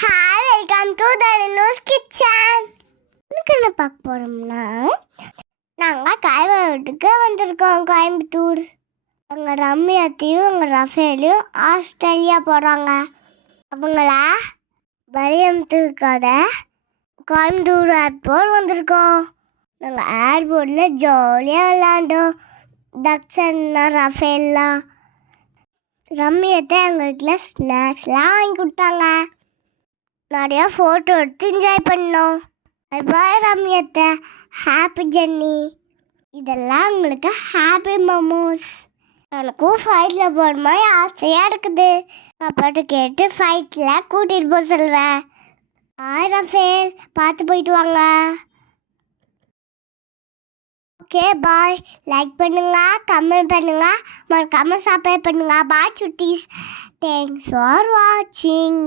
Hi, welcome to Dhanush kitchen. இன்னைக்கு என்ன பார்க்க போகிறோம்னா, நாங்கள் கோயம்புத்தூருக்கு வந்திருக்கோம். கோயம்புத்தூர் எங்கள் ரம்யாத்தையும் எங்கள் ரஃபேலையும் ஆஸ்திரேலியா போகிறாங்க. அவங்கள பலியம்த்துக்காக கோயம்புத்தூர் ஏர்போர்ட் வந்திருக்கோம். நாங்கள் ஏர்போர்ட்டில் ஜாலியாக விளாண்டோம். தக்ஷன்னா ரஃபேல்லாம் ரம்யத்தை எங்களுக்கு ஸ்நாக்ஸ்லாம் வாங்கி கொடுத்தாங்க. நிறையா ஃபோட்டோ எடுத்து என்ஜாய் பண்ணோம். பாய் ரம்யத்தை, ஹாப்பி ஜெர்னி. இதெல்லாம் உங்களுக்கு ஹாப்பி மெமோஸ். எனக்கும் ஃப்ளைட்டில் போகிற மாதிரி ஆசையாக இருக்குது. அப்பாட்ட கேட்டு ஃப்ளைட்டில் கூட்டிகிட்டு போக சொல்வேன். பாய் ரஃபேல், பார்த்து போயிட்டு வாங்க. Okay bye. லைக் பண்ணுங்க, கமெண்ட் பண்ணுங்க, மறக்காம சப்ஸ்கிரைப் பண்ணுங்க. பாய் சுட்டீஸ். தேங்க்ஸ் ஃபார் வாட்சிங்.